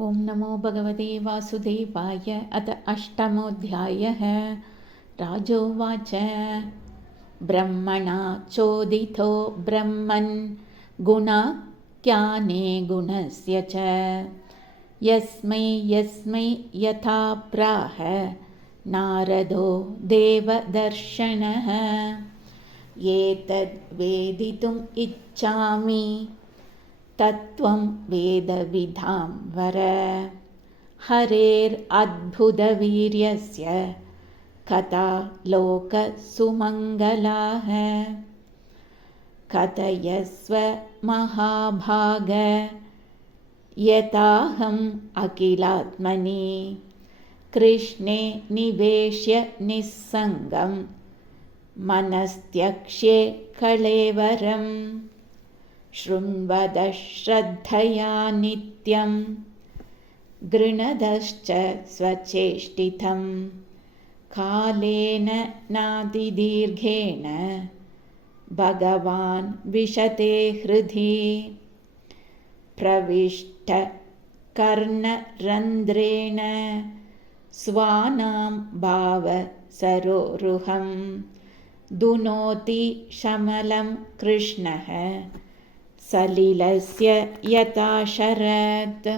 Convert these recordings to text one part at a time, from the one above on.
ॐ नमो भगवते वासुदेवाय। अथ अष्टमोऽध्यायः। राजोवाच ब्रह्मणा चोदितो ब्रह्मन् गुणाख्याने गुणस्य च यस्मै यस्मै यथा प्राह नारदो देवदर्शनः। एतद्वेदितुम् इच्छामि तत्त्वं वेदविधां वर। हरेरद्भुतवीर्यस्य कथा लोकसुमङ्गलाः। कथयस्व महाभाग यताहम् अखिलात्मनि कृष्णे निवेश्य निस्सङ्गं मनस्त्यक्ष्ये कळेवरम्। शृण्वदः श्रद्धया नित्यं गृणदश्च स्वचेष्टितं कालेन नातिदीर्घेण भगवान् विशते हृदि। प्रविष्टकर्णरन्ध्रेण स्वानां भावसरोरुहं दुनोति शमलं कृष्णः सलिलस्य यथा शरत्।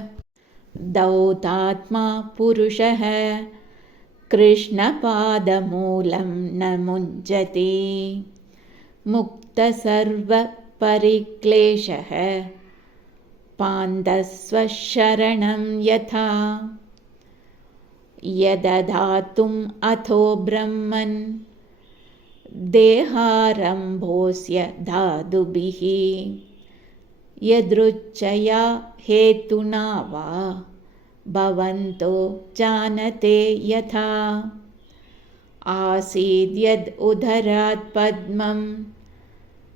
दौतात्मा पुरुषः कृष्णपादमूलं न मुञ्जति मुक्तसर्वपरिक्लेशः पान्धस्वशरणं यथा। यदधातुम् अथो ब्रह्मन् देहारम्भोऽस्य धातुभिः यदृच्छया हेतुना वा भवन्तो जानते यथा। आसीद्यद् उदरात् पद्मं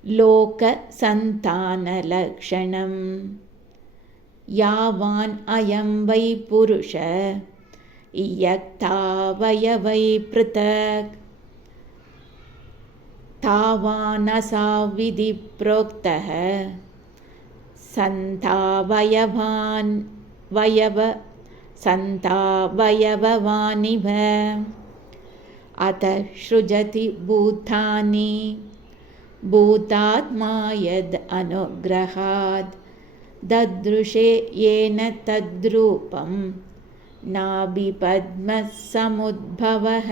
लोकसन्तानलक्षणं यावान् अयं वै पुरुष इयक्तावयवै पृथक् तावानसाविधि प्रोक्तः सन्तावयवानिव। अत सृजति भूतानि भूतात्मा यद् अनुग्रहाद् ददृशे येन तद्रूपं नाभिपद्मसमुद्भवः।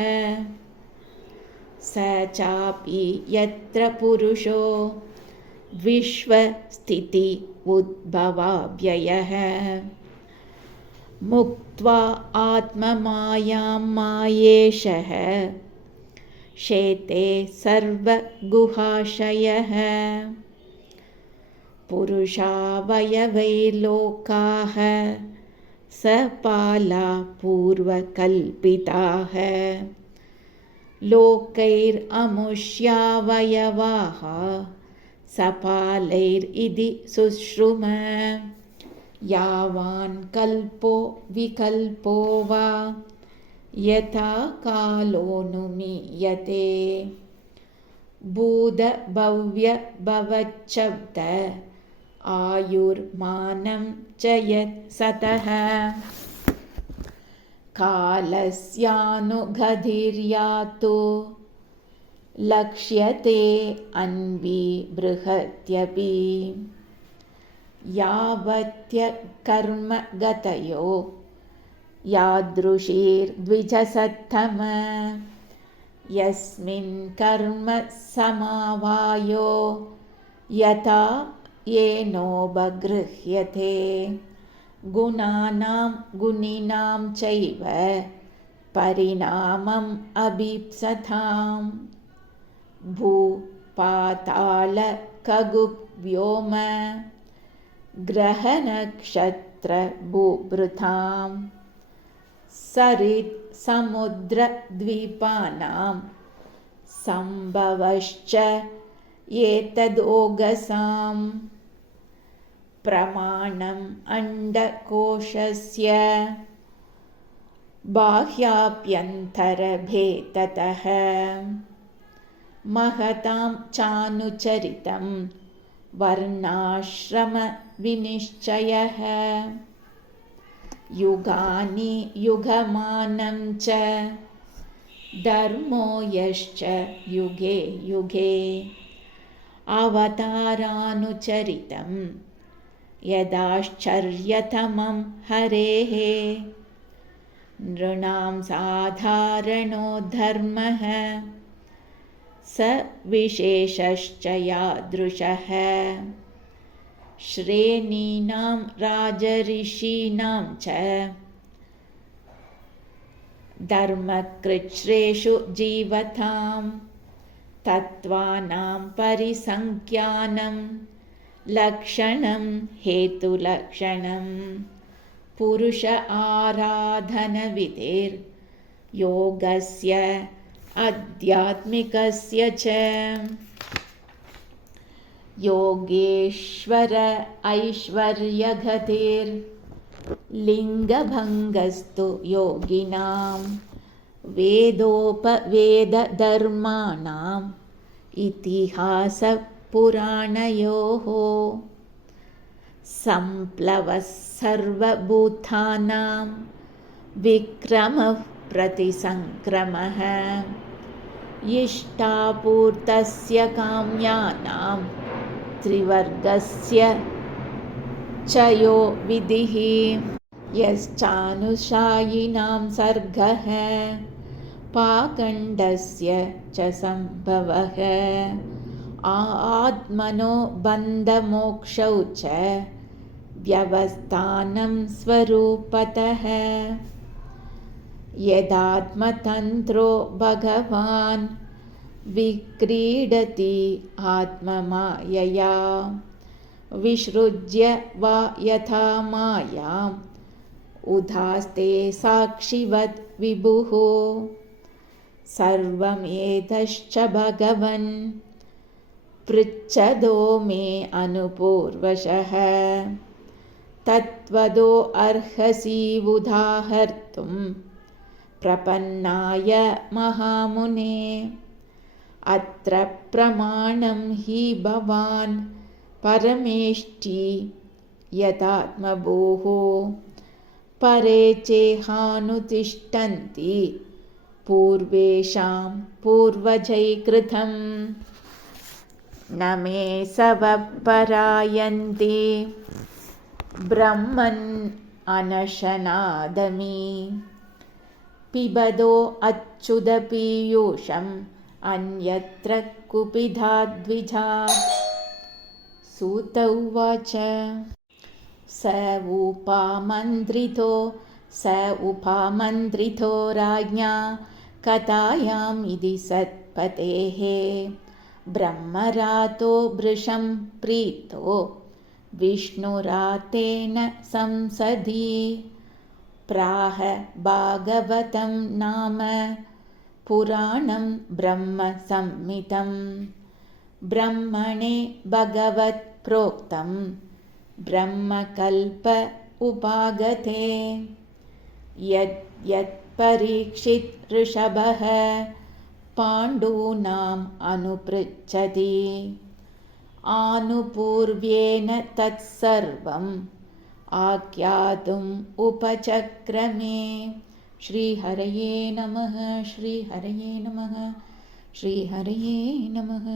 स चापि यत्र पुरुषो विश्वस्थिति उद्भवाव्ययः मुक्त्वा आत्ममायां मायेशः शेते सर्वगुहाशयः। पुरुषावयवैर्लोकाः सपाला पूर्वकल्पिताः लोकैरमुष्यावयवाः सपालैरिति शुश्रुम। यावान् कल्पो विकल्पो वा यथा कालोऽनुमीयते भूतभव्यभवच्छब्द आयुर्मानं च यत् सतः। कालस्यानुगतिर्यातु लक्ष्यते अन्वी बृहत्यपि यावत्यकर्मगतयो यादृशीर्द्विजसत्तम। यस्मिन् कर्म समावायो यथा येनोपगृह्यते गुणानां गुणिनां चैव परिणामम् अभीप्सताम्। भूपातालखगुव्योम ग्रहनक्षत्रभूभृतां सरित्समुद्रद्वीपानां सम्भवश्च एतदोगसां। प्रमाणम् अण्डकोशस्य बाह्याभ्यन्तरभेदतः महतां चानुचरितं वर्णाश्रमविनिश्चयः। युगानि युगमानं च धर्मो यश्च युगे युगे अवतारानुचरितं यदाश्चर्यतमं हरेः नृणां साधारणो धर्मः स विशेषश्च यादृशः श्रेणीनां राजर्षीणां च धर्मकृच्छ्रेषु जीवतां तत्त्वानां परिसङ्ख्यानं लक्षणं हेतुलक्षणं पुरुष आराधनविधिर्योगस्य आध्यात्मिकस्य च योगेश्वर ऐश्वर्यगतिर्लिङ्गभङ्गस्तु योगिनां वेदोपवेदधर्माणाम् इतिहासपुराणयोः सम्प्लवः सर्वभूतानां विक्रमः प्रतिसङ्क्रमः इष्टापूर्तस्य काम्यानां त्रिवर्गस्य च यो विधिः यश्चानुशायिनां सर्गः पाखण्डस्य च सम्भवः आत्मनो बन्धमोक्षौ च व्यवस्थानं स्वरूपतः यदात्मतन्त्रो भगवान् विक्रीडति आत्ममायया विसृज्य वा यथा मायाम् उधास्ते साक्षिवत् विभुः सर्वमेतश्च भगवन् पृच्छदो मे अनुपूर्वशः तत्त्वदो अर्हसि उदाहर्तुं प्रपन्नाय महामुने अत्र प्रमाणं हि भवान् परमेष्टि यतात्मभूः परे चेहानुतिष्ठन्ति पूर्वेषां पूर्वजैकृतं न मे सवपरायन्ति ब्रह्मन् अनशनादमि पिबदो अच्युतपीयूषम् अन्यत्र कुपिधा द्विजा सूत उवाच स उपामन्त्रितो राज्ञा कथायाम् इति सत्पतेः ब्रह्मरातो वृषं प्रीतो विष्णुरातेन संसदि प्राह भागवतं नाम पुराणं ब्रह्मसंहितं ब्रह्मणे भगवत् प्रोक्तं ब्रह्मकल्प उपागते यत् परीक्षित ऋषभः पाण्डूनाम् अनुपृच्छति आनुपूर्व्येन तत्सर्वम् आख्यातुम् उपचक्रमे श्रीहरये नमः श्रीहरये नमः श्रीहरये नमः।